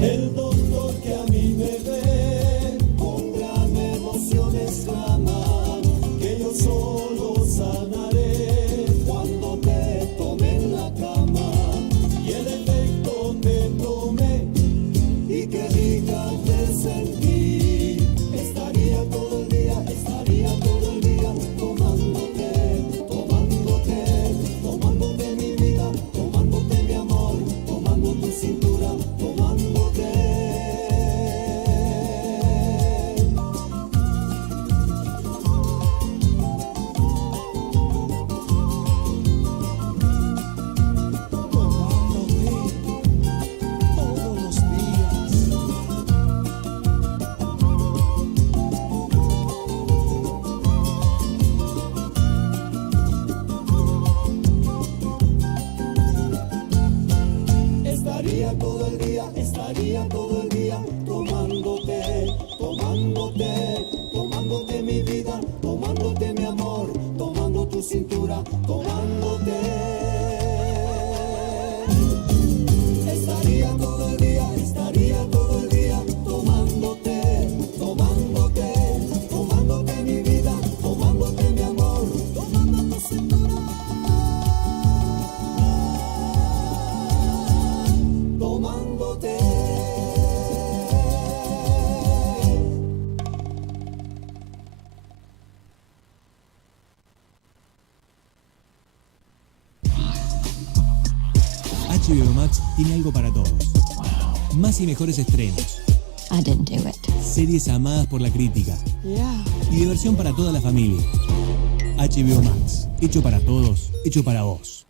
El doctor que a mí me ve con gran emoción exclama que yo solo sanaré cuando te tome en la cama. Y el efecto te tomé y que rica te sentí. Estaría todo el día tomándote, tomándote, tomándote mi vida, tomándote mi amor, tomando tu cintura, tomándote. Todos los días. Estaría todo el día tomándote, tomándote, tomándote mi vida, tomándote mi amor, tomando tu cintura, tomándote. Estaría todo el día tomándote, tomándote, tomándote mi vida, tomándote mi amor, tomando tu cintura. Tomándote. HBO Max tiene algo para todos. Más y mejores estrenos. I didn't do it. Series amadas por la crítica. Yeah. Y diversión para toda la familia. HBO Max. Hecho para todos. Hecho para vos.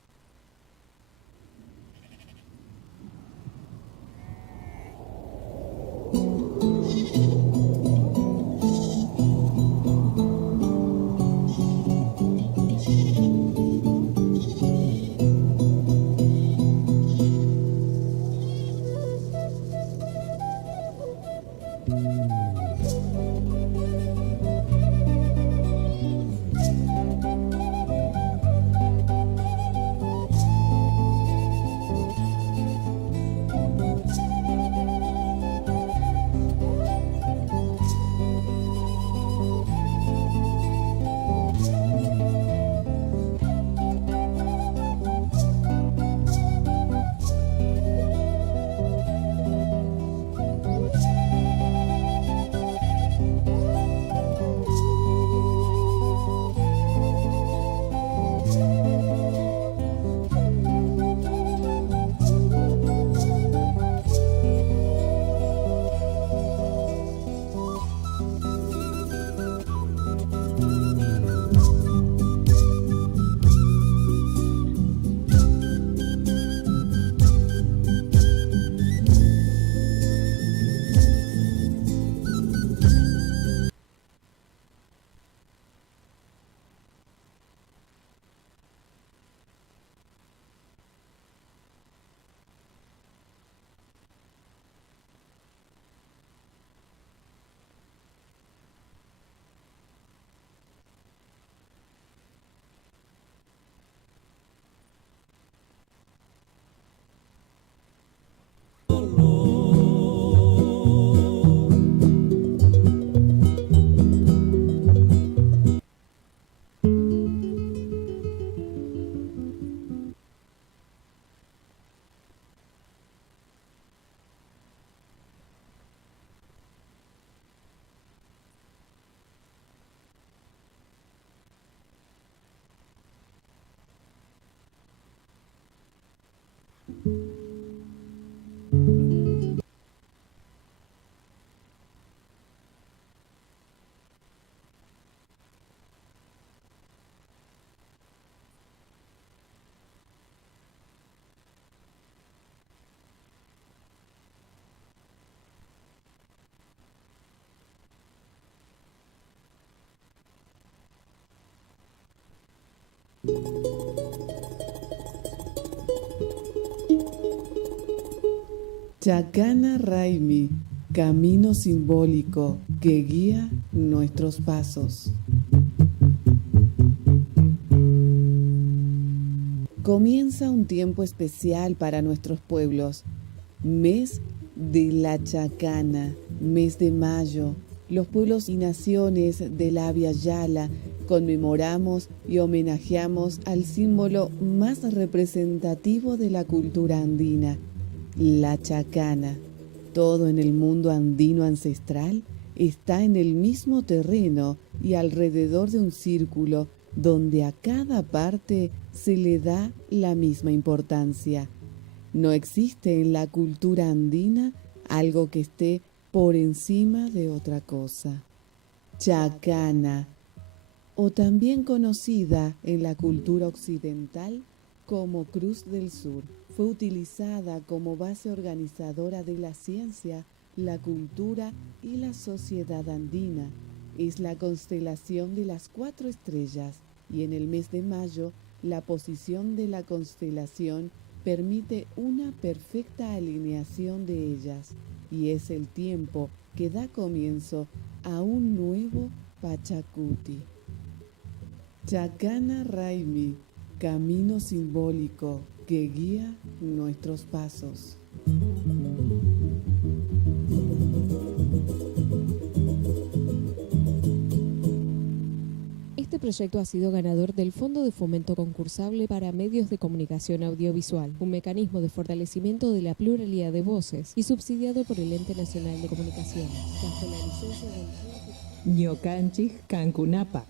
Chacana Raimi, camino simbólico que guía nuestros pasos. Comienza un tiempo especial para nuestros pueblos, mes de la Chacana, mes de mayo. Los pueblos y naciones de la Abya Yala conmemoramos y homenajeamos al símbolo más representativo de la cultura andina, la Chacana. Todo en el mundo andino ancestral está en el mismo terreno y alrededor de un círculo donde a cada parte se le da la misma importancia. No existe en la cultura andina algo que esté por encima de otra cosa. Chacana, o también conocida en la cultura occidental como Cruz del Sur, fue utilizada como base organizadora de la ciencia, la cultura y la sociedad andina. Es la constelación de las 4 estrellas y en el mes de mayo la posición de la constelación permite una perfecta alineación de ellas y es el tiempo que da comienzo a un nuevo Pachacuti. Chacana Raimi, camino simbólico que guía nuestros pasos. Este proyecto ha sido ganador del Fondo de Fomento Concursable para Medios de Comunicación Audiovisual, un mecanismo de fortalecimiento de la pluralidad de voces y subsidiado por el Ente Nacional de Comunicaciones, bajo la licencia del Ñocanchis Cancunapa.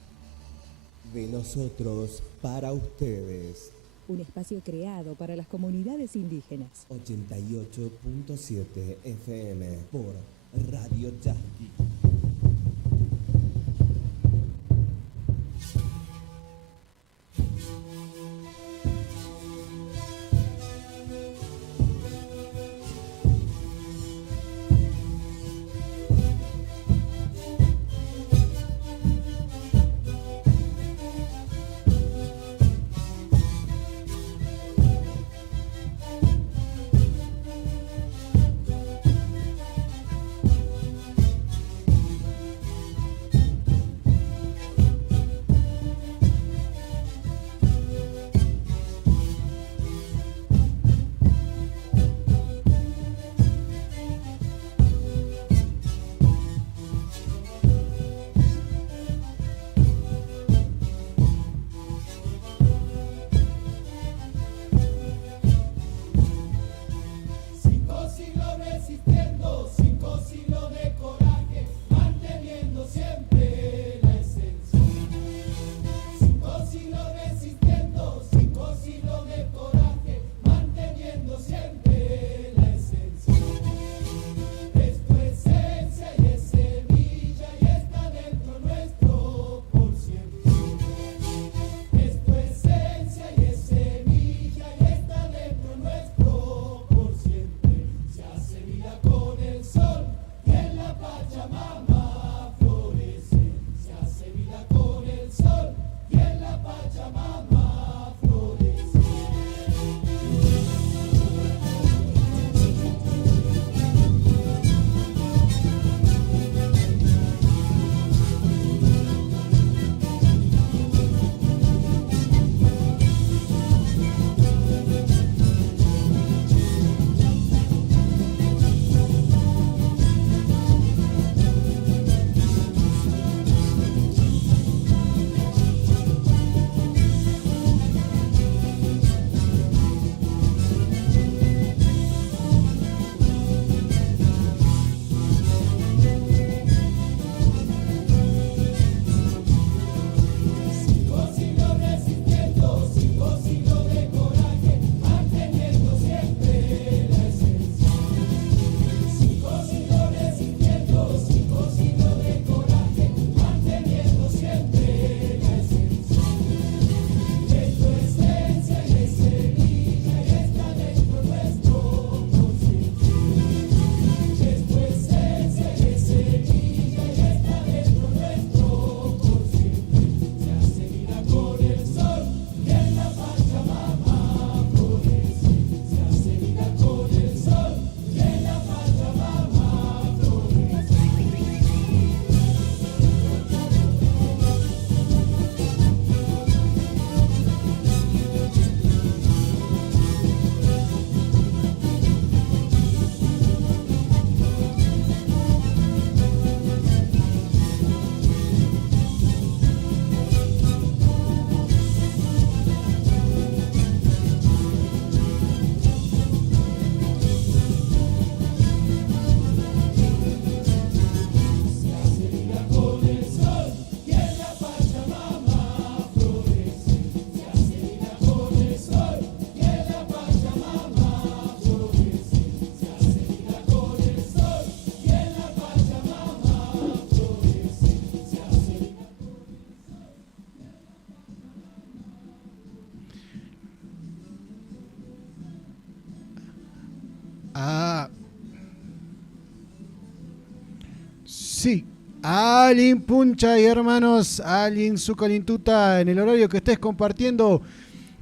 De nosotros para ustedes. Un espacio creado para las comunidades indígenas. 88.7 FM por Radio Yasky. Sí, Alin Puncha y hermanos, Alin Sucalintuta, en el horario que estés compartiendo.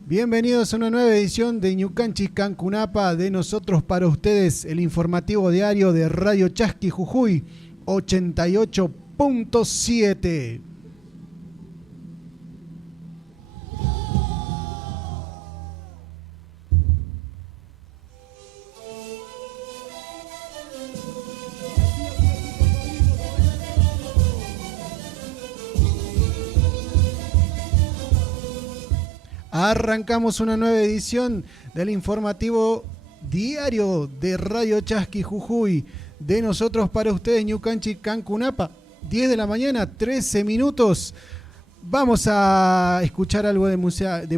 Bienvenidos a una nueva edición de Ñucanchi Cancunapa, de nosotros para ustedes, el informativo diario de Radio Chasqui Jujuy 88.7. Arrancamos una nueva edición del informativo diario de Radio Chasqui Jujuy, de nosotros para ustedes, Ñucanchi Cancunapa, 10 de la mañana, 13 minutos. Vamos a escuchar algo de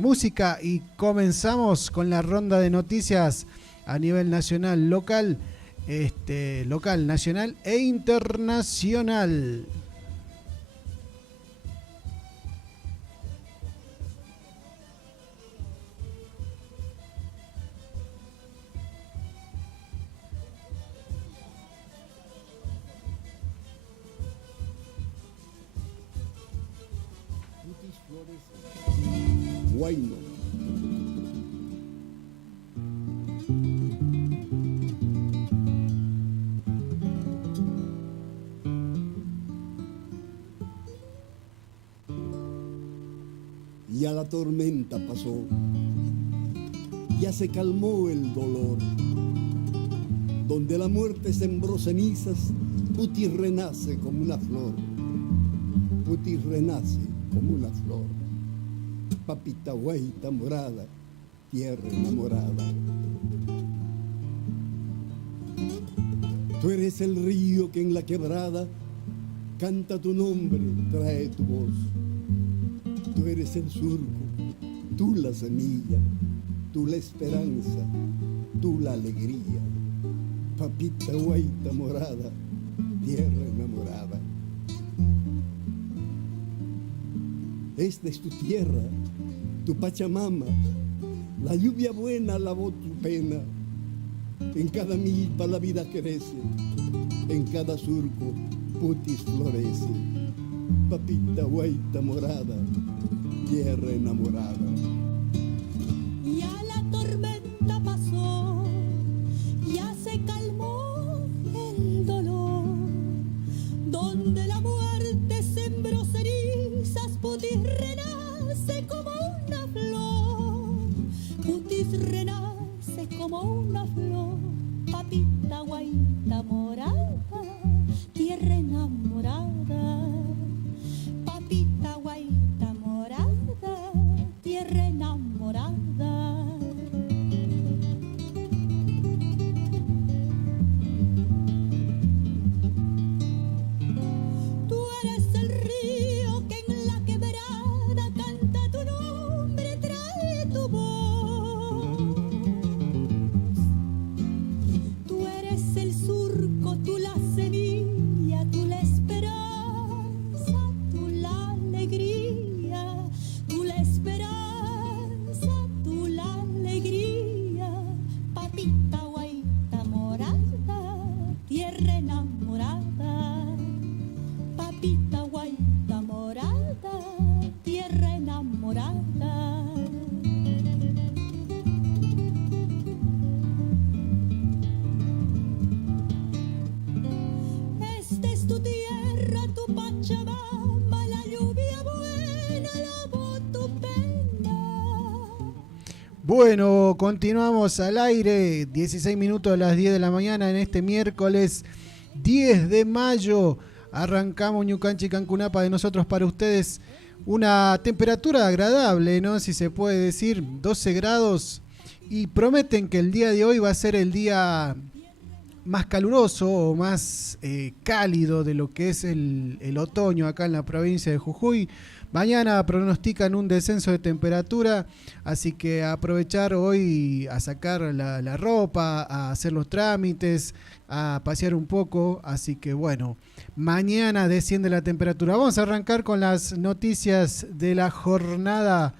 música y comenzamos con la ronda de noticias a nivel nacional, local, nacional e internacional. Huayno. Ya la tormenta pasó, ya se calmó el dolor. Donde la muerte sembró cenizas, Putis renace como una flor. Putis renace como una flor. Papita guaita morada, tierra enamorada. Tú eres el río que en la quebrada canta tu nombre, trae tu voz. Tú eres el surco, tú la semilla, tú la esperanza, tú la alegría. Papita guaita morada, tierra enamorada. Esta es tu tierra, tu Pachamama, la lluvia buena lavó tu pena. En cada milpa la vida crece, en cada surco Putis florece. Papita guaita morada, tierra enamorada. Ya la tormenta pasó, ya se calmó el dolor. Donde la muerte sembró cenizas, Putis renace como una flor. Putis renace como una flor. Papita guaita morada, tierra enamorada. Papita guaita morada, tierra enamorada. Tú eres el río que en la quebrada canta tu nombre, trae tu voz. Tú eres el surco, tú la semilla, tú la esperanza, tú la alegría, tú la esperanza, tú la alegría. Papita guaita morada, tierra enamorada. Papita guaita morada, tierra enamorada. Esta es tu tierra, tu Pachamama, la lluvia buena lavó tu pena. Bueno, continuamos al aire, 16 minutos a las 10 de la mañana en este miércoles 10 de mayo. Arrancamos Ñucanchi Cancunapa, de nosotros para ustedes. Una temperatura agradable, ¿no? Si se puede decir, 12 grados. Y prometen que el día de hoy va a ser el día más caluroso o más cálido de lo que es el otoño acá en la provincia de Jujuy. Mañana pronostican un descenso de temperatura, así que a aprovechar hoy a sacar la ropa, a hacer los trámites, a pasear un poco. Así que bueno, mañana desciende la temperatura. Vamos a arrancar con las noticias de la jornada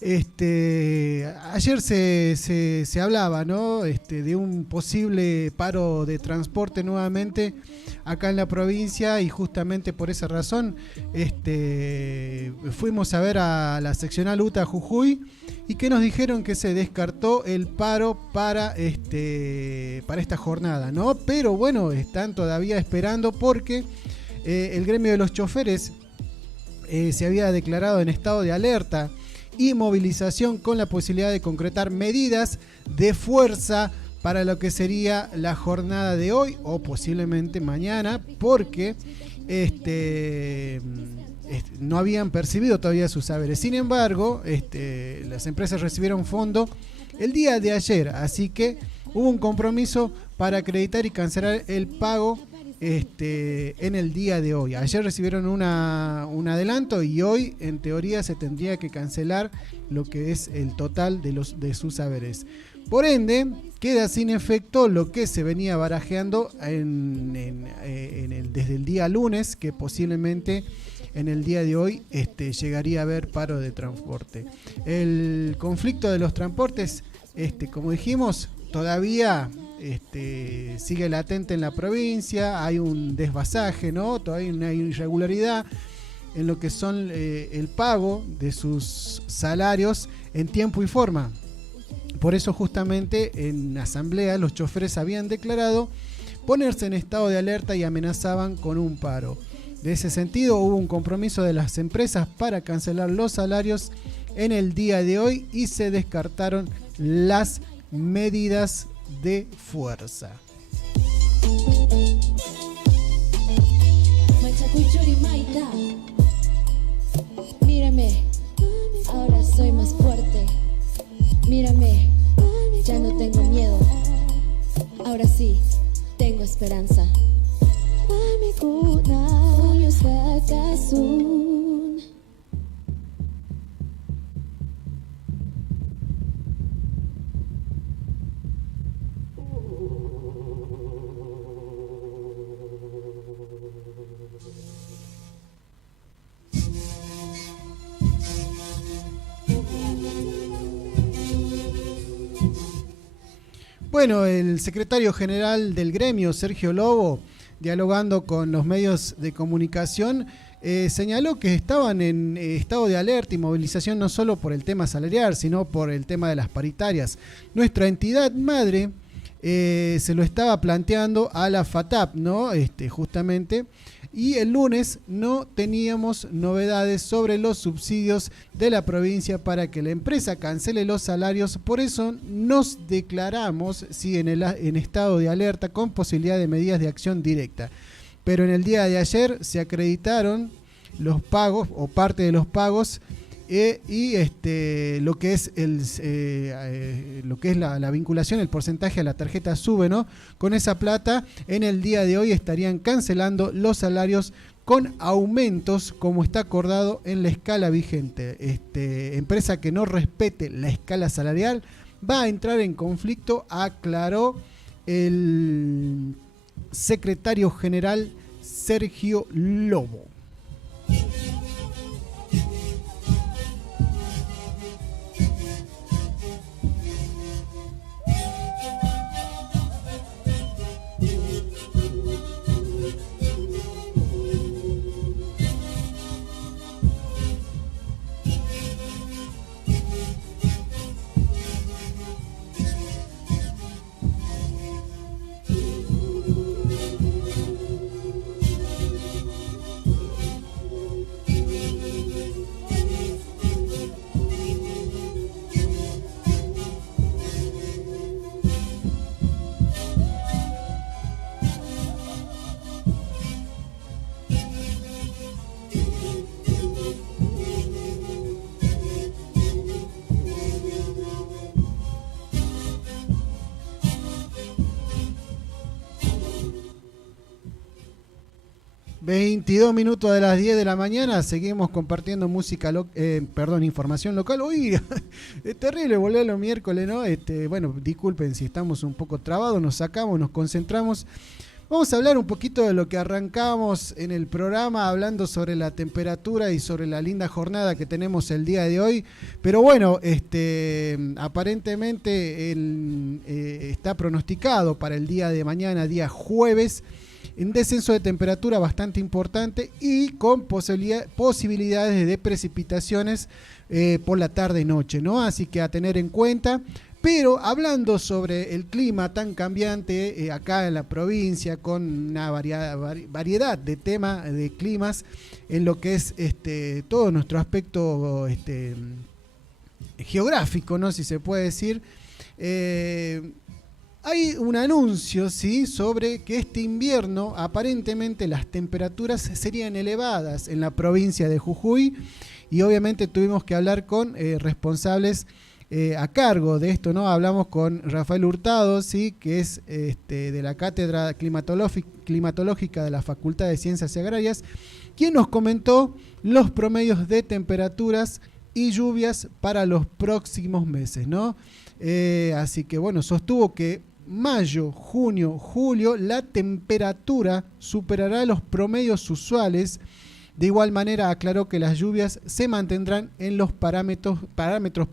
Ayer se hablaba, ¿no? De un posible paro de transporte nuevamente acá en la provincia, y justamente por esa razón fuimos a ver a la seccional UTA Jujuy, y que nos dijeron que se descartó el paro para esta jornada, ¿no? Pero bueno, están todavía esperando porque el gremio de los choferes se había declarado en estado de alerta y movilización, con la posibilidad de concretar medidas de fuerza para lo que sería la jornada de hoy o posiblemente mañana, porque no habían percibido todavía sus saberes. Sin embargo, las empresas recibieron fondo el día de ayer, así que hubo un compromiso para acreditar y cancelar el pago en el día de hoy. Ayer recibieron un adelanto, y hoy en teoría se tendría que cancelar lo que es el total de sus saberes. Por ende, queda sin efecto lo que se venía barajeando desde el día lunes, que posiblemente en el día de hoy llegaría a haber paro de transporte. El conflicto de los transportes, como dijimos, todavía sigue latente en la provincia. Hay un desvasaje, ¿no? Todavía hay una irregularidad en lo que son el pago de sus salarios en tiempo y forma. Por eso justamente en asamblea los choferes habían declarado ponerse en estado de alerta y amenazaban con un paro. De ese sentido, hubo un compromiso de las empresas para cancelar los salarios en el día de hoy, y se descartaron las medidas de fuerza. Mírame, ahora soy más fuerte. Mírame, ya no tengo miedo. Ahora sí, tengo esperanza. Bueno, el secretario general del gremio, Sergio Lobo, dialogando con los medios de comunicación, señaló que estaban en estado de alerta y movilización no solo por el tema salarial, sino por el tema de las paritarias. Nuestra entidad madre se lo estaba planteando a la FATAP, ¿no? Justamente. Y el lunes no teníamos novedades sobre los subsidios de la provincia para que la empresa cancele los salarios. Por eso nos declaramos en estado de alerta con posibilidad de medidas de acción directa. Pero en el día de ayer se acreditaron los pagos o parte de los pagos y lo que es la vinculación, el porcentaje a la tarjeta sube, ¿no? Con esa plata, en el día de hoy estarían cancelando los salarios con aumentos, como está acordado en la escala vigente. Empresa que no respete la escala salarial va a entrar en conflicto, aclaró el secretario general Sergio Lobo. ...22 de las 10 de la mañana... ...seguimos compartiendo información local... ...uy, es terrible volver los miércoles, ¿no? Bueno, disculpen si estamos un poco trabados... ...nos sacamos, nos concentramos... Vamos a hablar un poquito de lo que arrancamos en el programa, hablando sobre la temperatura y sobre la linda jornada que tenemos el día de hoy. Pero bueno, aparentemente está pronosticado para el día de mañana, día jueves, un descenso de temperatura bastante importante y con posibilidades de precipitaciones por la tarde y noche, ¿no? Así que a tener en cuenta. Pero hablando sobre el clima tan cambiante acá en la provincia, con una variedad de temas, de climas, en lo que es todo nuestro aspecto geográfico, ¿no? Si se puede decir, hay un anuncio, ¿sí?, sobre que este invierno aparentemente las temperaturas serían elevadas en la provincia de Jujuy, y obviamente tuvimos que hablar con responsables a cargo de esto, ¿no? Hablamos con Rafael Hurtado, ¿sí?, que es de la Cátedra Climatológica de la Facultad de Ciencias Agrarias, quien nos comentó los promedios de temperaturas y lluvias para los próximos meses, ¿no? Así que bueno, sostuvo que mayo, junio, julio la temperatura superará los promedios usuales. De igual manera aclaró que las lluvias se mantendrán en los parámetros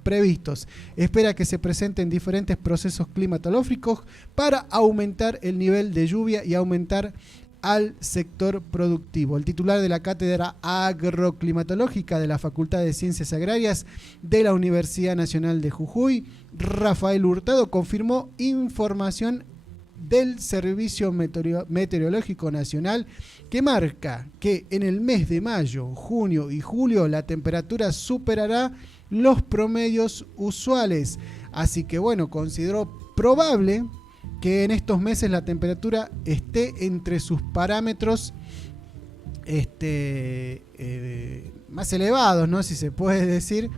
previstos. Espera que se presenten diferentes procesos climatológicos para aumentar el nivel de lluvia y aumentar al sector productivo. El titular de la Cátedra Agroclimatológica de la Facultad de Ciencias Agrarias de la Universidad Nacional de Jujuy, Rafael Hurtado, confirmó información del Servicio Meteorológico Nacional que marca que en el mes de mayo, junio y julio la temperatura superará los promedios usuales. Así que bueno, consideró probable que en estos meses la temperatura esté entre sus parámetros más elevados, ¿no?, si se puede decir,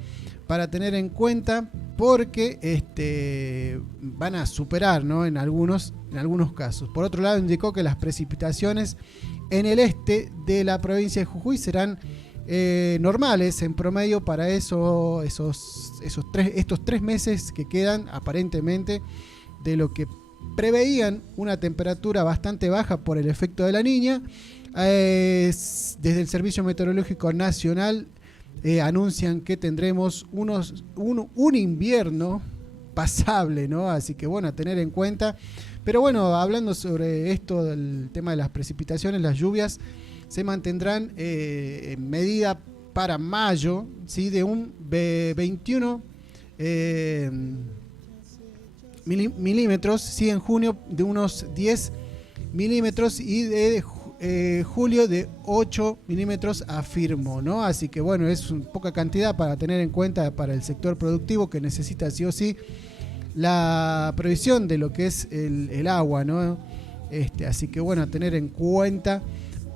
para tener en cuenta, porque van a superar, ¿no?, en algunos casos. Por otro lado, indicó que las precipitaciones en el este de la provincia de Jujuy serán normales en promedio para estos 3 meses que quedan, aparentemente, de lo que preveían una temperatura bastante baja por el efecto de la Niña. Desde el Servicio Meteorológico Nacional anuncian que tendremos un invierno pasable, ¿no? Así que bueno, a tener en cuenta. Pero bueno, hablando sobre esto del tema de las precipitaciones, las lluvias se mantendrán en medida para mayo, ¿sí?, de un 21 milímetros, ¿sí?, en junio de unos 10 milímetros y de julio de 8 milímetros, afirmó, ¿no? Así que bueno, es poca cantidad para tener en cuenta para el sector productivo, que necesita sí o sí la provisión de lo que es el agua, ¿no? Así que bueno, a tener en cuenta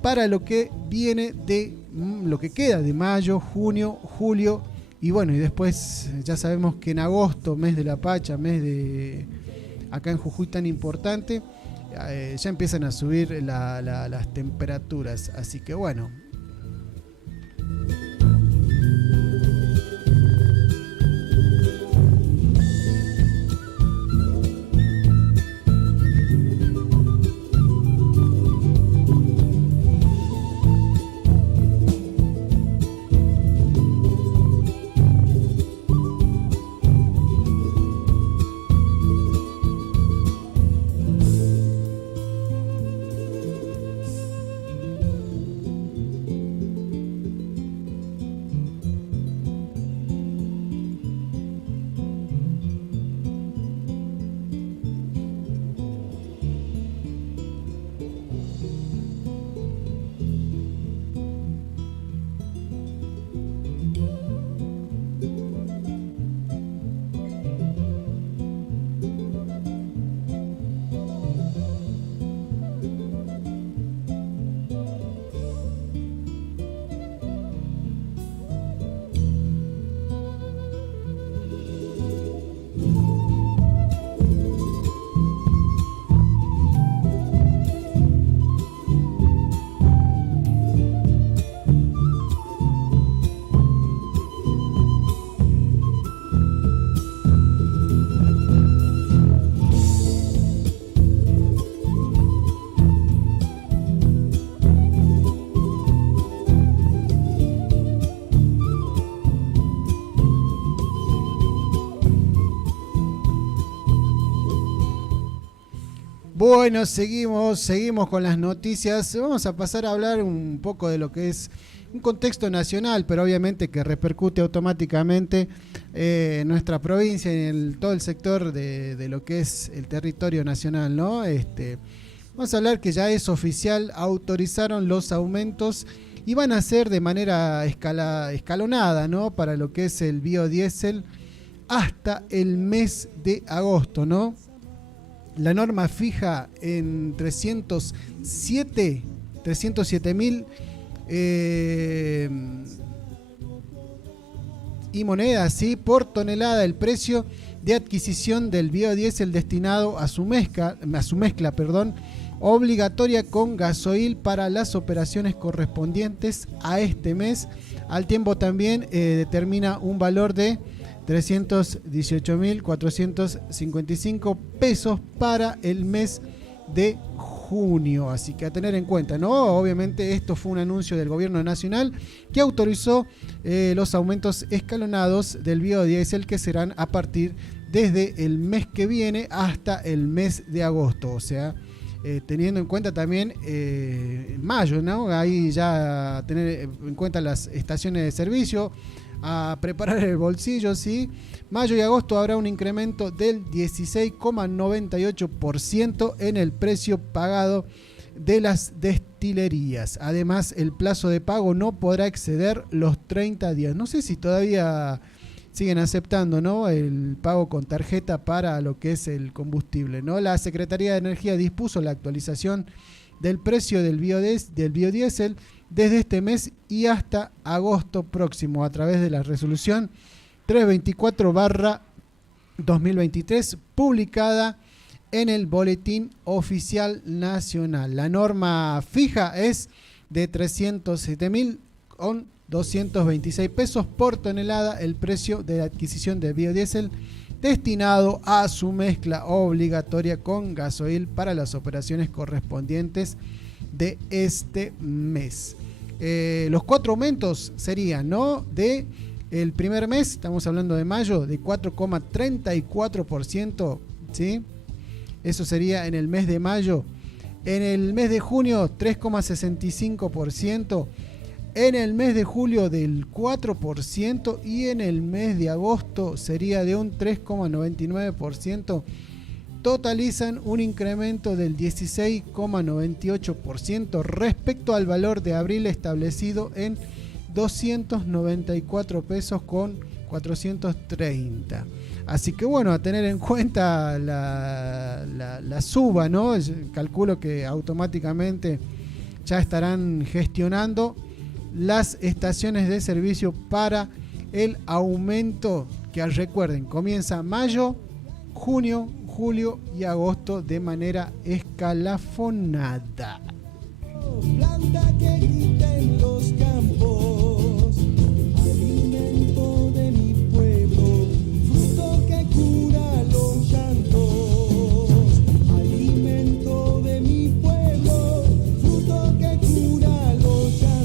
para lo que viene de lo que queda de mayo, junio, julio, y bueno, y después ya sabemos que en agosto, mes de la Pacha, mes de acá en Jujuy tan importante, ya empiezan a subir las temperaturas. Así que bueno. Bueno, seguimos con las noticias. Vamos a pasar a hablar un poco de lo que es un contexto nacional, pero obviamente que repercute automáticamente en nuestra provincia y en todo el sector de lo que es el territorio nacional, ¿no? Vamos a hablar que ya es oficial, autorizaron los aumentos y van a ser de manera escalonada, ¿no? Para lo que es el biodiesel hasta el mes de agosto, ¿no? La norma fija en 307.000 y monedas, ¿sí? Por tonelada el precio de adquisición del biodiesel destinado a su mezcla, obligatoria con gasoil para las operaciones correspondientes a este mes. Al tiempo también determina un valor de 318.455 pesos para el mes de junio. Así que a tener en cuenta, ¿no? Obviamente esto fue un anuncio del gobierno nacional que autorizó los aumentos escalonados del biodiesel que serán a partir desde el mes que viene hasta el mes de agosto. O sea, teniendo en cuenta también mayo, ¿no? Ahí ya tener en cuenta las estaciones de servicio, a preparar el bolsillo, ¿sí? Mayo y agosto habrá un incremento del 16,98% en el precio pagado de las destilerías. Además, el plazo de pago no podrá exceder los 30 días. No sé si todavía siguen aceptando, ¿no?, el pago con tarjeta para lo que es el combustible, ¿no? La Secretaría de Energía dispuso la actualización del precio del biodiesel desde este mes y hasta agosto próximo a través de la resolución 324/2023 publicada en el Boletín Oficial Nacional. La norma fija es de 307.226 pesos por tonelada el precio de adquisición de biodiesel destinado a su mezcla obligatoria con gasoil para las operaciones correspondientes de este mes. Los 4 aumentos serían, ¿no? De el primer mes, estamos hablando de mayo, de 4,34%, ¿sí? Eso sería en el mes de mayo. En el mes de junio, 3,65%. En el mes de julio, del 4%. Y en el mes de agosto sería de un 3,99%. Totalizan un incremento del 16,98% respecto al valor de abril establecido en 294 pesos con 430. Así que bueno, a tener en cuenta la suba, ¿no? Calculo que automáticamente ya estarán gestionando las estaciones de servicio para el aumento que, recuerden, comienza mayo, junio, julio y agosto de manera escalafonada. Planta que grita en los campos, alimento de mi pueblo, fruto que cura los llantos, alimento de mi pueblo, fruto que cura los llantos.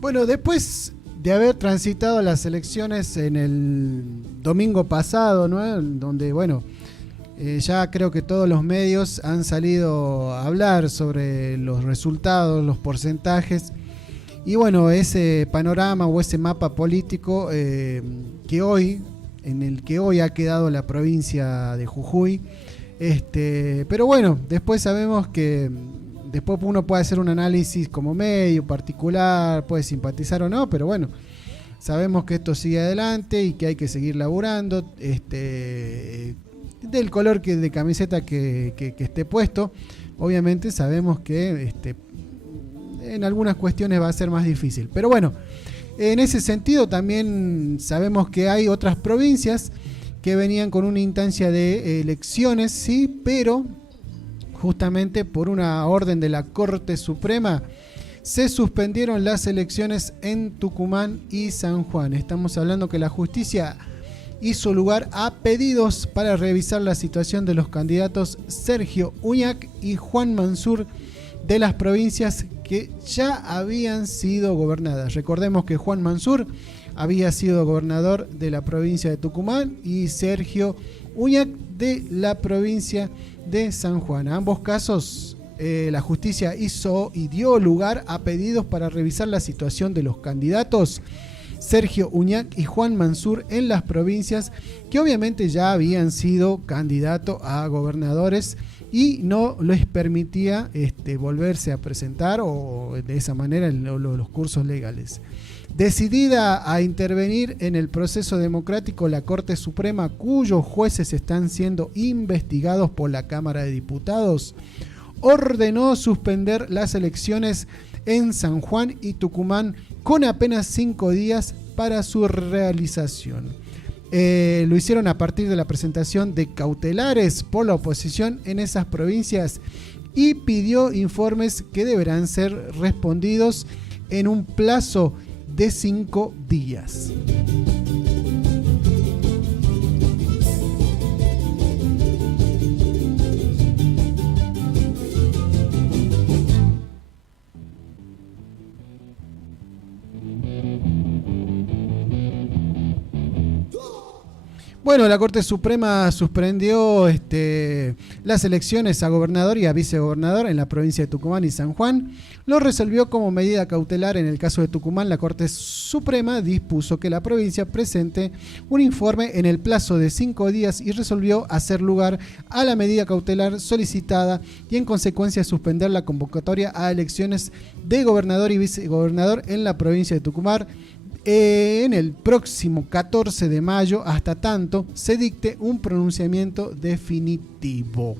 Bueno, después de haber transitado las elecciones en el domingo pasado, ¿no? Donde, bueno, ya creo que todos los medios han salido a hablar sobre los resultados, los porcentajes, y bueno, ese panorama o ese mapa político en el que hoy ha quedado la provincia de Jujuy, Pero bueno, después sabemos que después uno puede hacer un análisis como medio particular, puede simpatizar o no, pero bueno, sabemos que esto sigue adelante y que hay que seguir laburando, del color de camiseta que esté puesto. Obviamente sabemos que en algunas cuestiones va a ser más difícil, pero bueno, en ese sentido también sabemos que hay otras provincias que venían con una instancia de elecciones, sí, pero justamente por una orden de la Corte Suprema se suspendieron las elecciones en Tucumán y San Juan. Estamos hablando que la justicia hizo lugar a pedidos para revisar la situación de los candidatos Sergio Uñac y Juan Mansur de las provincias que ya habían sido gobernadas. Recordemos que Juan Mansur había sido gobernador de la provincia de Tucumán y Sergio Uñac de la provincia de San Juan. En ambos casos, la justicia hizo y dio lugar a pedidos para revisar la situación de los candidatos Sergio Uñac y Juan Mansur en las provincias que obviamente ya habían sido candidatos a gobernadores y no les permitía volverse a presentar o de esa manera los cursos legales. Decidida a intervenir en el proceso democrático, la Corte Suprema, cuyos jueces están siendo investigados por la Cámara de Diputados, ordenó suspender las elecciones en San Juan y Tucumán con apenas 5 días para su realización. Lo hicieron a partir de la presentación de cautelares por la oposición en esas provincias y pidió informes que deberán ser respondidos en un plazo de 5 días. Bueno, la Corte Suprema suspendió las elecciones a gobernador y a vicegobernador en la provincia de Tucumán y San Juan. Lo resolvió como medida cautelar. En el caso de Tucumán, la Corte Suprema dispuso que la provincia presente un informe en el plazo de 5 días y resolvió hacer lugar a la medida cautelar solicitada y en consecuencia suspender la convocatoria a elecciones de gobernador y vicegobernador en la provincia de Tucumán en el próximo 14 de mayo, hasta tanto se dicte un pronunciamiento definitivo.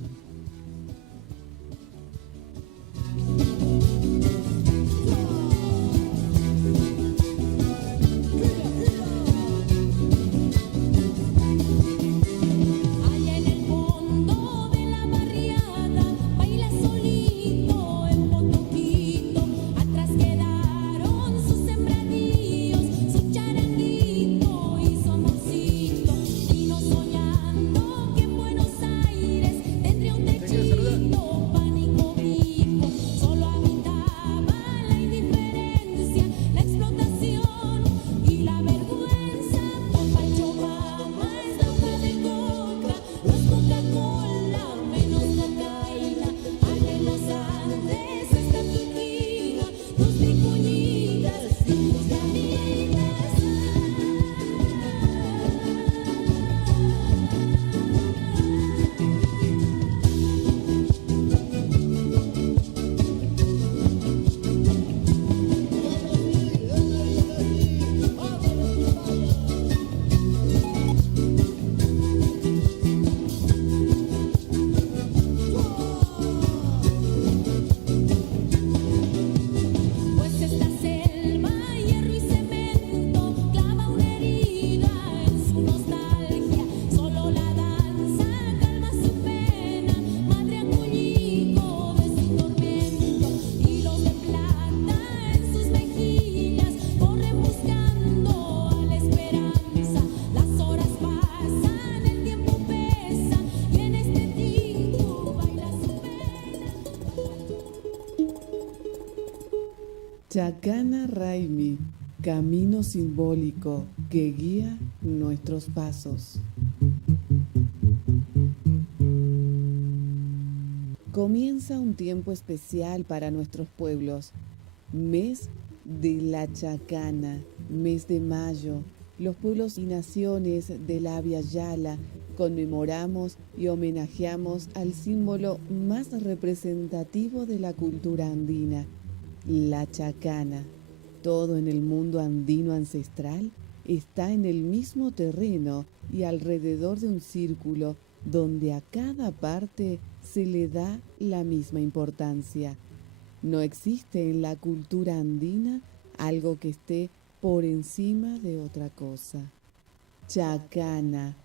Chacana Raimi, camino simbólico que guía nuestros pasos. Comienza un tiempo especial para nuestros pueblos, mes de la Chacana, mes de mayo. Los pueblos y naciones del Abya Yala conmemoramos y homenajeamos al símbolo más representativo de la cultura andina, la chacana. Todo en el mundo andino ancestral está en el mismo terreno y alrededor de un círculo donde a cada parte se le da la misma importancia. No existe en la cultura andina algo que esté por encima de otra cosa. Chacana,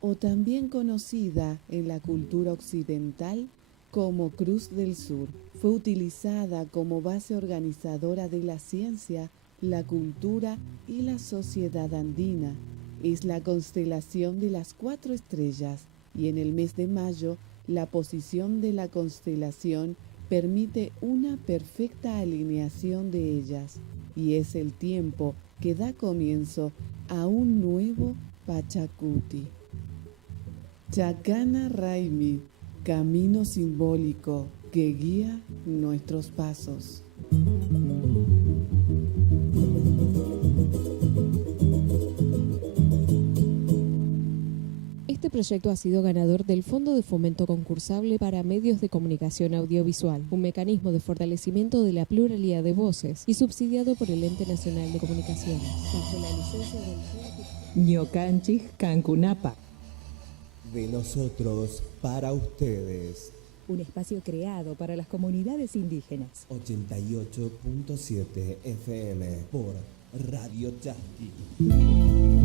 o también conocida en la cultura occidental como Cruz del Sur, fue utilizada como base organizadora de la ciencia, la cultura y la sociedad andina. Es la constelación de las 4 estrellas y en el mes de mayo la posición de la constelación permite una perfecta alineación de ellas y es el tiempo que da comienzo a un nuevo Pachacuti. Chacana Raimi, camino simbólico que guía nuestros pasos. Este proyecto ha sido ganador del Fondo de Fomento Concursable para Medios de Comunicación Audiovisual, un mecanismo de fortalecimiento de la pluralidad de voces y subsidiado por el Ente Nacional de Comunicaciones, bajo la licencia del Ñucanchik Cancunapa. De nosotros para ustedes. Un espacio creado para las comunidades indígenas. 88.7 FM por Radio Chasqui. 88.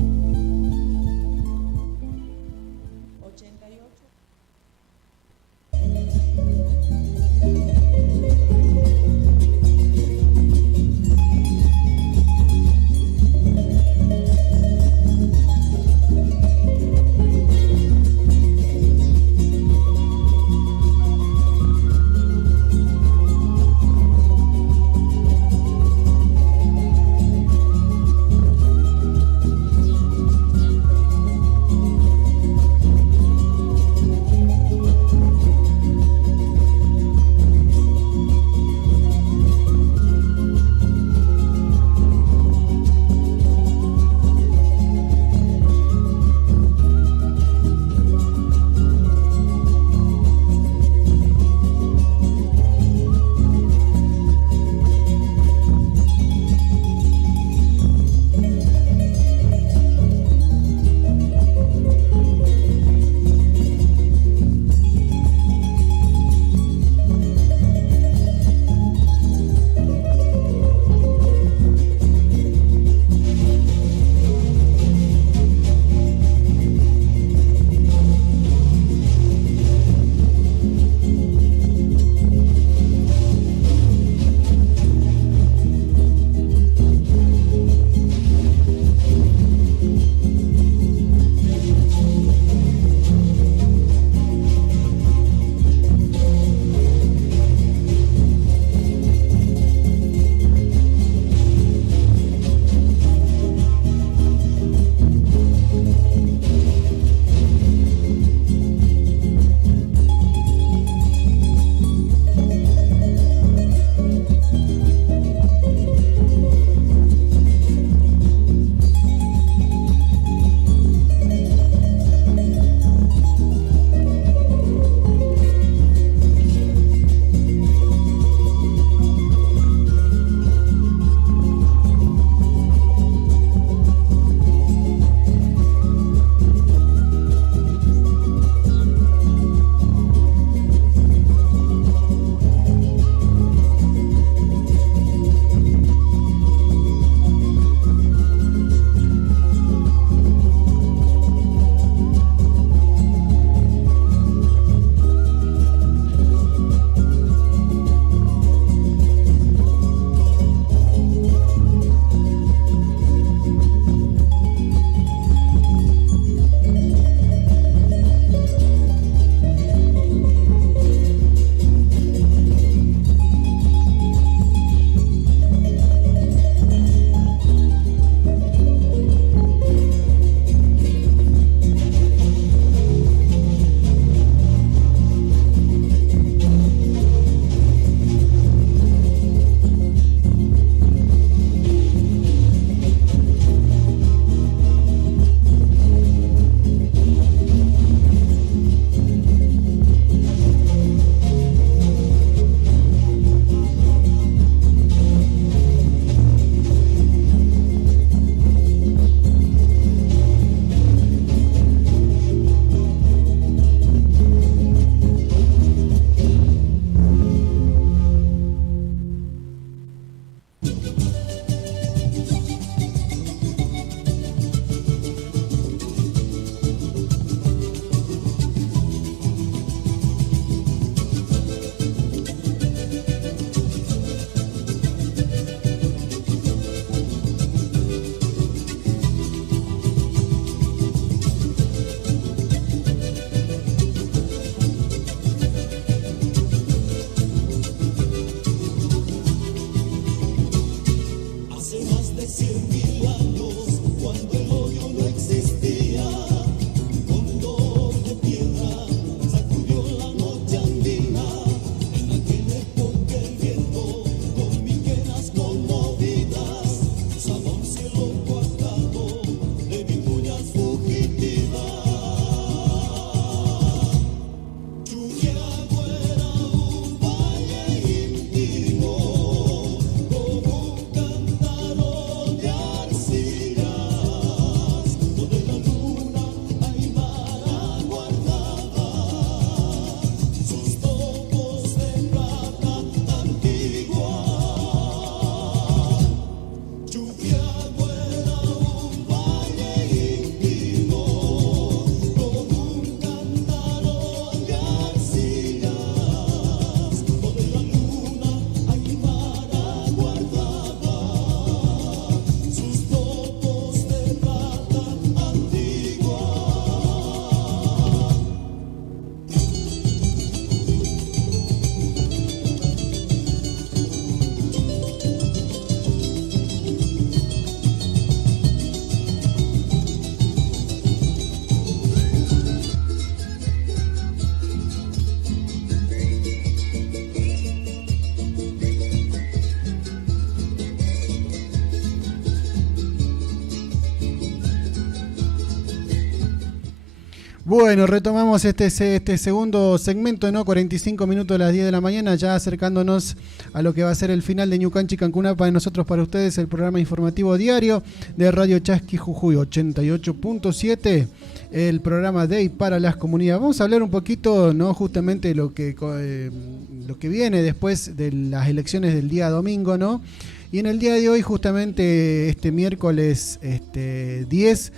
Bueno, retomamos este segundo segmento, ¿no? 45 minutos a las 10 de la mañana, ya acercándonos a lo que va a ser el final de Ñucanchi Cancunapa de nosotros para ustedes, el programa informativo diario de Radio Chasqui Jujuy 88.7, el programa de y para las comunidades. Vamos a hablar un poquito, ¿no? Justamente lo que viene después de las elecciones del día domingo, ¿no? Y en el día de hoy, justamente este miércoles 10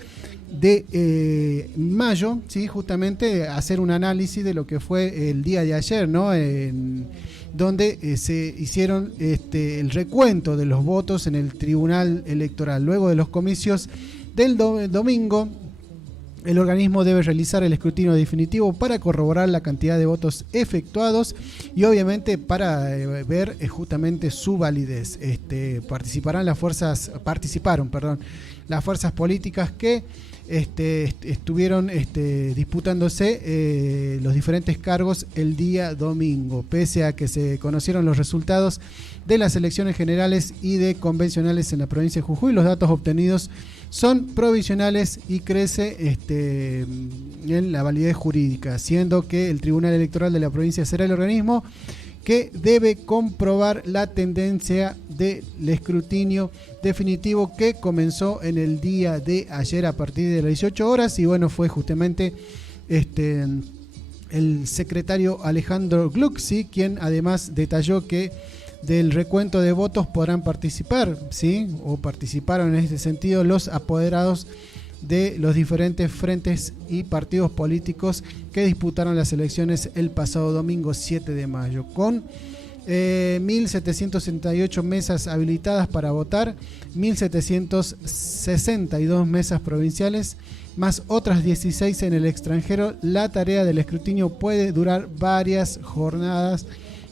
de mayo, ¿sí? Justamente hacer un análisis de lo que fue el día de ayer, ¿no? Donde se hicieron el recuento de los votos en el Tribunal Electoral. Luego de los comicios del domingo, el organismo debe realizar el escrutinio definitivo para corroborar la cantidad de votos efectuados y obviamente para ver justamente su validez. Participaron las fuerzas políticas que estuvieron disputándose los diferentes cargos el día domingo, pese a que se conocieron los resultados de las elecciones generales y de convencionales en la provincia de Jujuy. Los datos obtenidos son provisionales y crece en la validez jurídica, siendo que el Tribunal Electoral de la provincia será el organismo que debe comprobar la tendencia del escrutinio definitivo que comenzó en el día de ayer a partir de las 18 horas. Y bueno, fue justamente el secretario Alejandro Gluck, ¿sí? Quien además detalló que del recuento de votos podrán participar, ¿sí? O participaron en este sentido los apoderados de los diferentes frentes y partidos políticos que disputaron las elecciones el pasado domingo 7 de mayo, con 1.768 mesas habilitadas para votar, 1.762 mesas provinciales, más otras 16 en el extranjero. La tarea del escrutinio puede durar varias jornadas,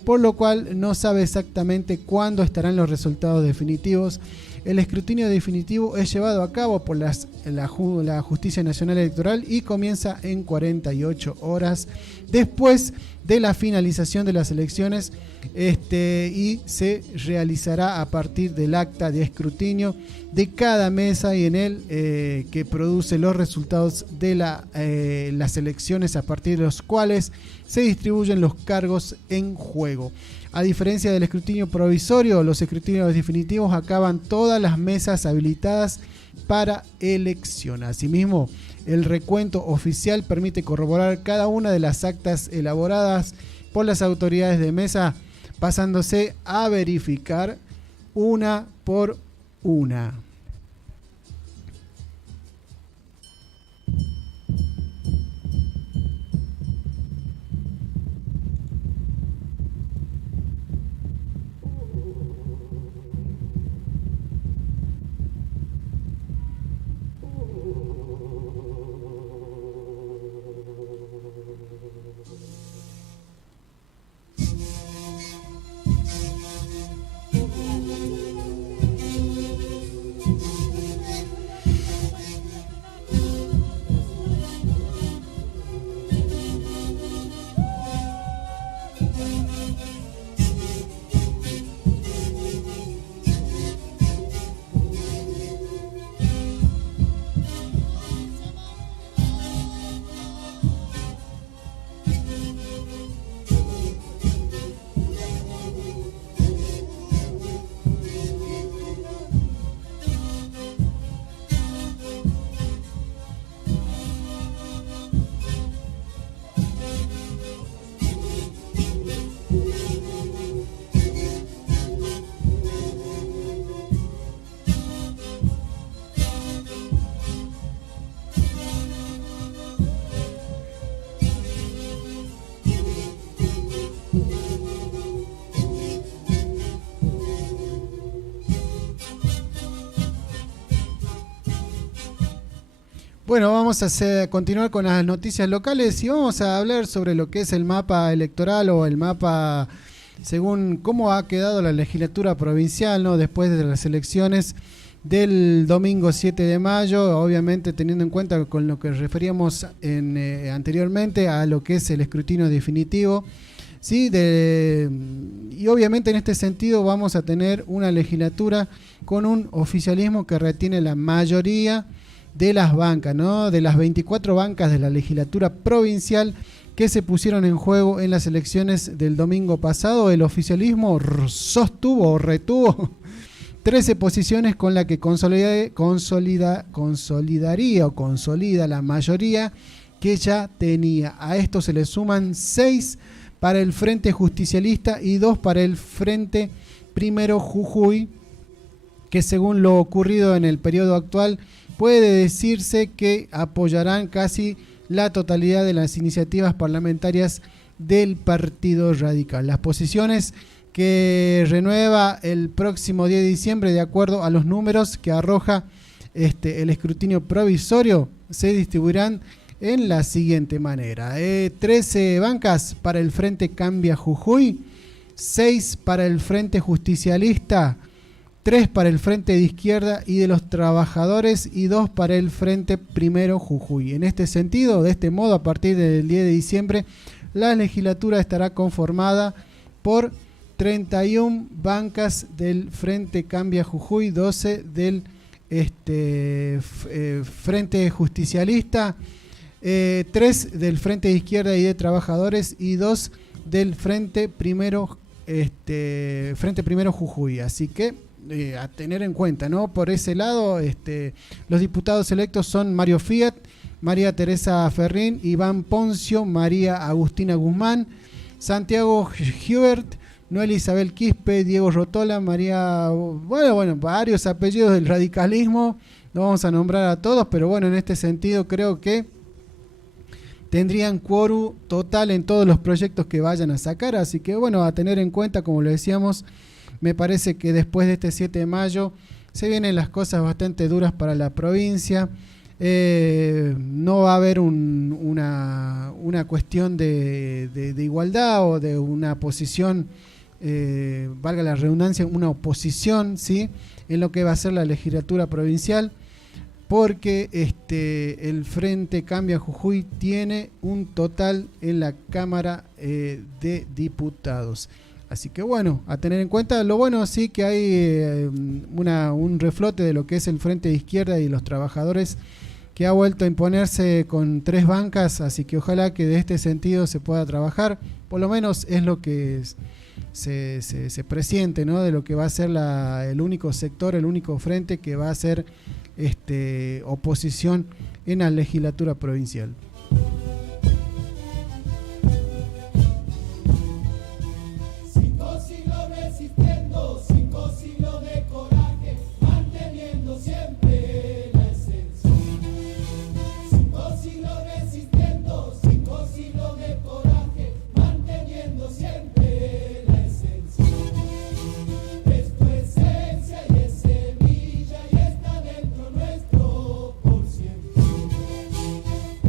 por lo cual no sabe exactamente cuándo estarán los resultados definitivos. El escrutinio definitivo es llevado a cabo por la Justicia Nacional Electoral y comienza en 48 horas después de la finalización de las elecciones y se realizará a partir del acta de escrutinio de cada mesa y en él que produce los resultados de las elecciones, a partir de los cuales se distribuyen los cargos en juego. A diferencia del escrutinio provisorio, los escrutinios definitivos acaban todas las mesas habilitadas para elección. Asimismo, el recuento oficial permite corroborar cada una de las actas elaboradas por las autoridades de mesa, pasándose a verificar una por una. Bueno, vamos a continuar con las noticias locales y vamos a hablar sobre lo que es el mapa electoral o el mapa según cómo ha quedado la legislatura provincial, ¿no? Después de las elecciones del domingo 7 de mayo, obviamente teniendo en cuenta con lo que referíamos anteriormente a lo que es el escrutinio definitivo, ¿sí? Y obviamente en este sentido vamos a tener una legislatura con un oficialismo que retiene la mayoría de las bancas, ¿no? De las 24 bancas de la legislatura provincial que se pusieron en juego en las elecciones del domingo pasado. El oficialismo sostuvo o retuvo 13 posiciones con la que consolida la mayoría que ya tenía. A esto se le suman 6 para el Frente Justicialista y 2 para el Frente Primero Jujuy, que según lo ocurrido en el periodo actual puede decirse que apoyarán casi la totalidad de las iniciativas parlamentarias del Partido Radical. Las posiciones que renueva el próximo 10 de diciembre, de acuerdo a los números que arroja el escrutinio provisorio, se distribuirán en la siguiente manera: 13 bancas para el Frente Cambia Jujuy, 6 para el Frente Justicialista, 3 para el Frente de Izquierda y de los Trabajadores y 2 para el Frente Primero Jujuy. En este sentido, de este modo, a partir del 10 de diciembre, la legislatura estará conformada por 31 bancas del Frente Cambia Jujuy, 12 del Frente Justicialista, 3 del Frente de Izquierda y de Trabajadores y 2 del Frente Primero Jujuy. Así que a tener en cuenta, ¿no? Por ese lado, los diputados electos son Mario Fiat, María Teresa Ferrín, Iván Poncio, María Agustina Guzmán, Santiago Hubert, Noel Isabel Quispe, Diego Rotola, María, bueno, varios apellidos del radicalismo, no vamos a nombrar a todos, pero bueno, en este sentido creo que tendrían quórum total en todos los proyectos que vayan a sacar, así que bueno, a tener en cuenta, como lo decíamos. Me parece que después de este 7 de mayo se vienen las cosas bastante duras para la provincia. No va a haber una cuestión de igualdad o de una posición, valga la redundancia, una oposición, ¿sí?, en lo que va a ser la legislatura provincial, porque el Frente Cambia Jujuy tiene un total en la Cámara de Diputados. Así que bueno, a tener en cuenta. Lo bueno sí que hay un reflote de lo que es el Frente de Izquierda y los Trabajadores, que ha vuelto a imponerse con 3 bancas, así que ojalá que de este sentido se pueda trabajar. Por lo menos es lo que se presiente, ¿no?, de lo que va a ser el único sector, el único frente que va a ser oposición en la legislatura provincial. 5 siglos resistiendo, 5 siglos de coraje, manteniendo siempre la esencia. 5 siglos resistiendo, 5 siglos de coraje, manteniendo siempre la esencia. Es tu esencia y es semilla y está dentro nuestro por siempre.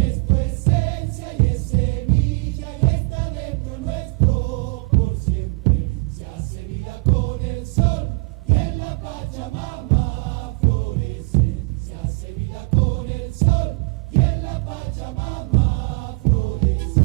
Es tu esencia y es semilla y está dentro nuestro por siempre. Se hace vida con el sol y en la Pachamama florece. Se hace vida con el sol y en la Pachamama florece.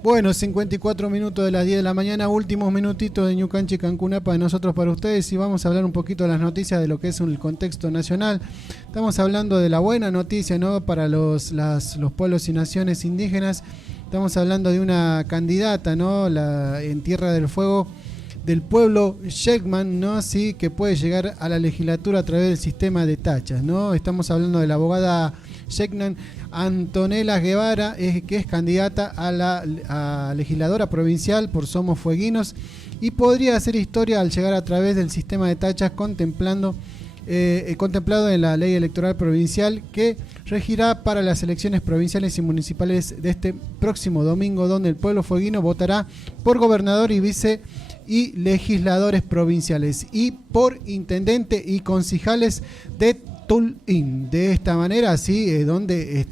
Bueno, 54 minutos de las 10 de la mañana, últimos minutitos de Ñucanchi Cancunapa de nosotros para ustedes, y vamos a hablar un poquito de las noticias de lo que es el contexto nacional. Estamos hablando de la buena noticia, ¿no?, para los pueblos y naciones indígenas. Estamos hablando de una candidata, ¿no?, en Tierra del Fuego, del pueblo Sheckman, ¿no? Sí, que puede llegar a la legislatura a través del sistema de tachas, ¿no? Estamos hablando de la abogada Sheckman Antonella Guevara, que es candidata a legisladora provincial por Somos Fueguinos y podría hacer historia al llegar a través del sistema de tachas contemplado en la ley electoral provincial que regirá para las elecciones provinciales y municipales de este próximo domingo, donde el pueblo fueguino votará por gobernador y vice y legisladores provinciales y por intendente y concejales de Tulín. De esta manera, sí, donde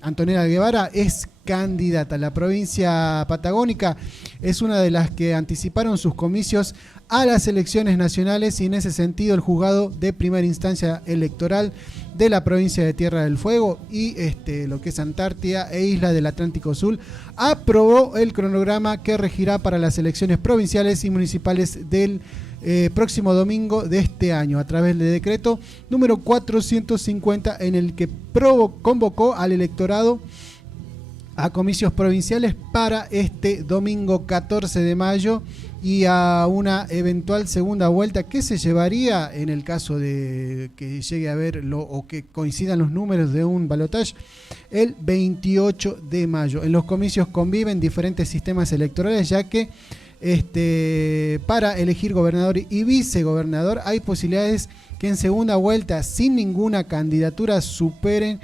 Antonella Guevara es candidata. La provincia patagónica es una de las que anticiparon sus comicios a las elecciones nacionales y en ese sentido el juzgado de primera instancia electoral de la provincia de Tierra del Fuego y lo que es Antártida e Isla del Atlántico Sur aprobó el cronograma que regirá para las elecciones provinciales y municipales del próximo domingo de este año a través del decreto número 450 en el que convocó al electorado a comicios provinciales para este domingo 14 de mayo y a una eventual segunda vuelta que se llevaría en el caso de que llegue a haber o que coincidan los números de un balotaje el 28 de mayo. En los comicios conviven diferentes sistemas electorales ya que para elegir gobernador y vicegobernador hay posibilidades que en segunda vuelta sin ninguna candidatura supere,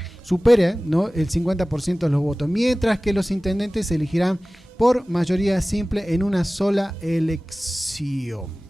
¿no?, el 50% de los votos, mientras que los intendentes se elegirán por mayoría simple en una sola elección.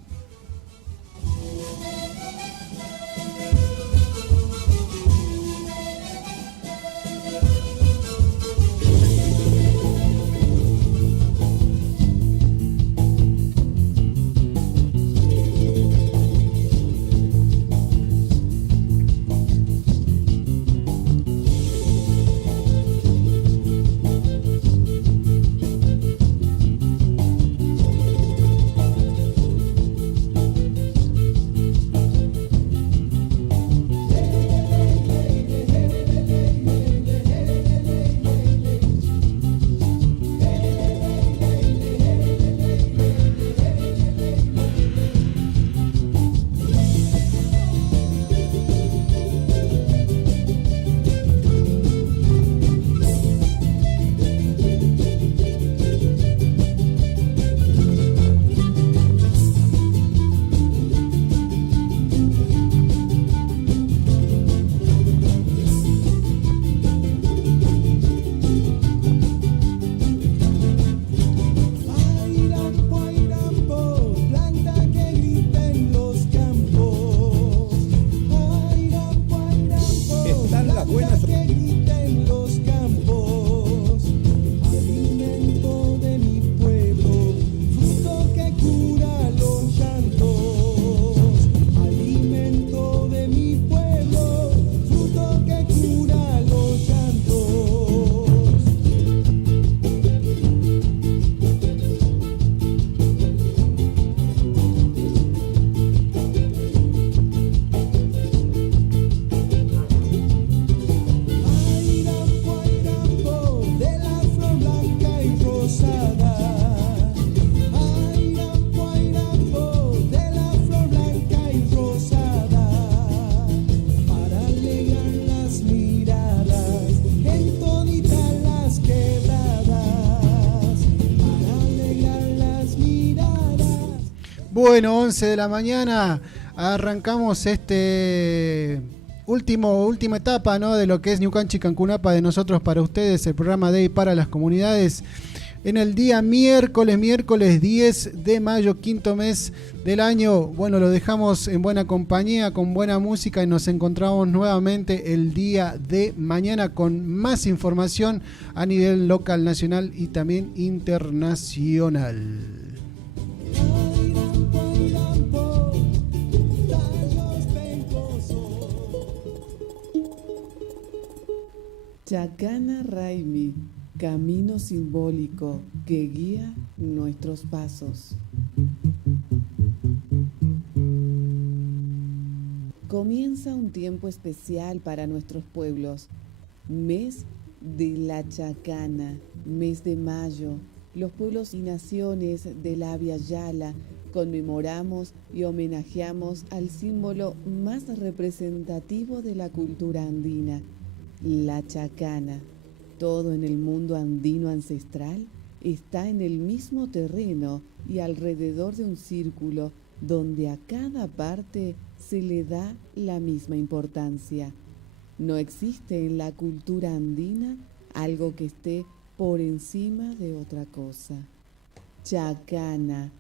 Bueno, 11 de la mañana, arrancamos última etapa, ¿no?, de lo que es Ñucanchi Cancunapa de nosotros para ustedes, el programa de y para las comunidades. En el día miércoles 10 de mayo, quinto mes del año. Bueno, lo dejamos en buena compañía, con buena música y nos encontramos nuevamente el día de mañana con más información a nivel local, nacional y también internacional. Chacana Raimi, camino simbólico que guía nuestros pasos. Comienza un tiempo especial para nuestros pueblos, mes de la Chacana, mes de mayo, los pueblos y naciones de la Abya Yala conmemoramos y homenajeamos al símbolo más representativo de la cultura andina, la chacana. Todo en el mundo andino ancestral está en el mismo terreno y alrededor de un círculo donde a cada parte se le da la misma importancia. No existe en la cultura andina algo que esté por encima de otra cosa. Chacana,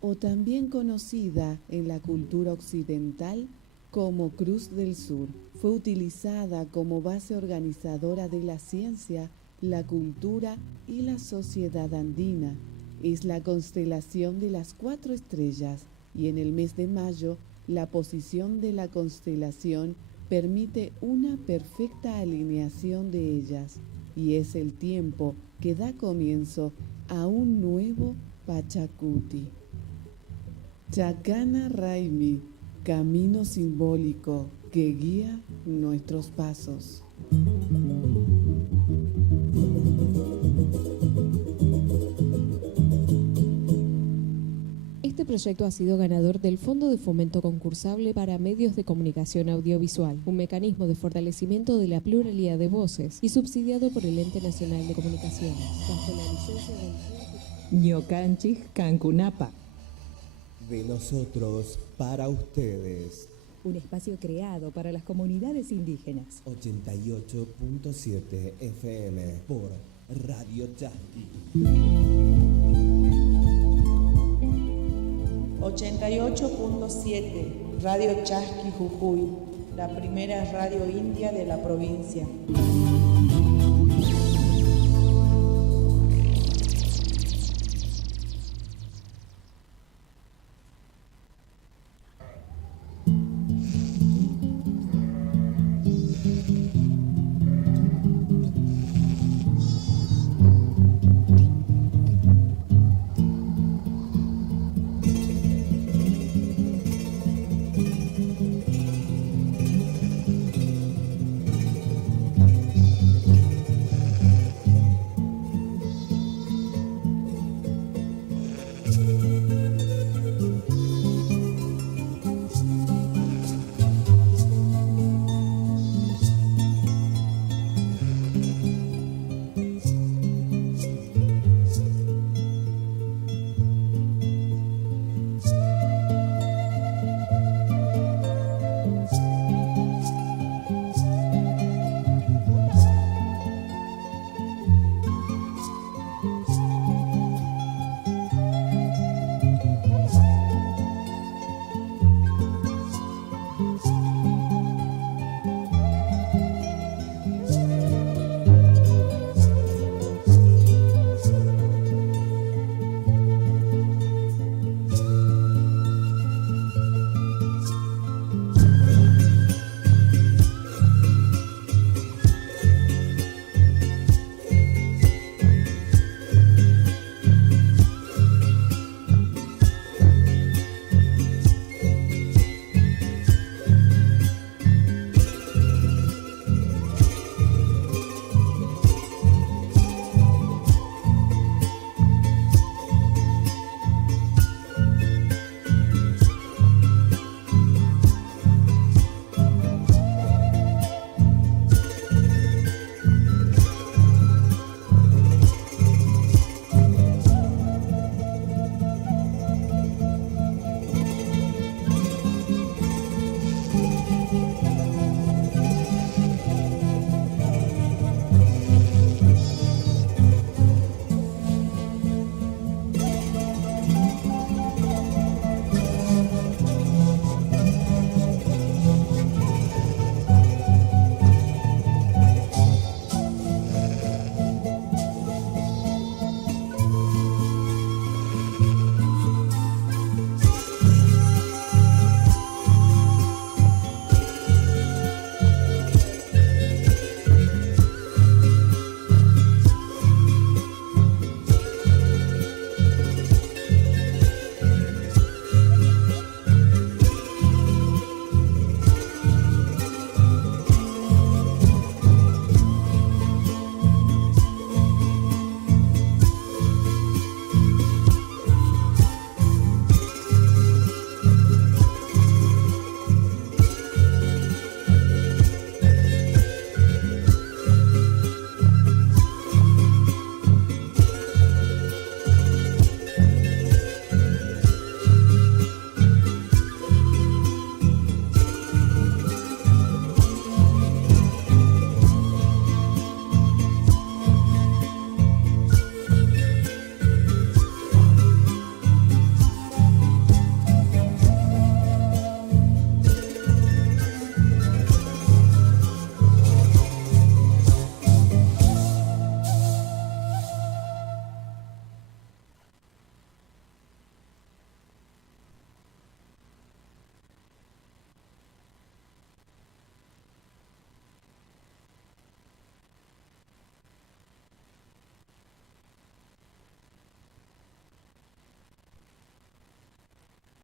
o también conocida en la cultura occidental como Cruz del Sur, fue utilizada como base organizadora de la ciencia, la cultura y la sociedad andina. Es la constelación de las 4 estrellas y en el mes de mayo la posición de la constelación permite una perfecta alineación de ellas y es el tiempo que da comienzo a un nuevo Pachacuti. Chacana Raimi, camino simbólico que guía nuestros pasos. Este proyecto ha sido ganador del Fondo de Fomento Concursable para Medios de Comunicación Audiovisual, un mecanismo de fortalecimiento de la pluralidad de voces y subsidiado por el Ente Nacional de Comunicaciones, bajo la licencia del Ñucanchik Cancunapa. De nosotros para ustedes. Un espacio creado para las comunidades indígenas. 88.7 FM por Radio Chasqui. 88.7 Radio Chasqui Jujuy, la primera radio india de la provincia.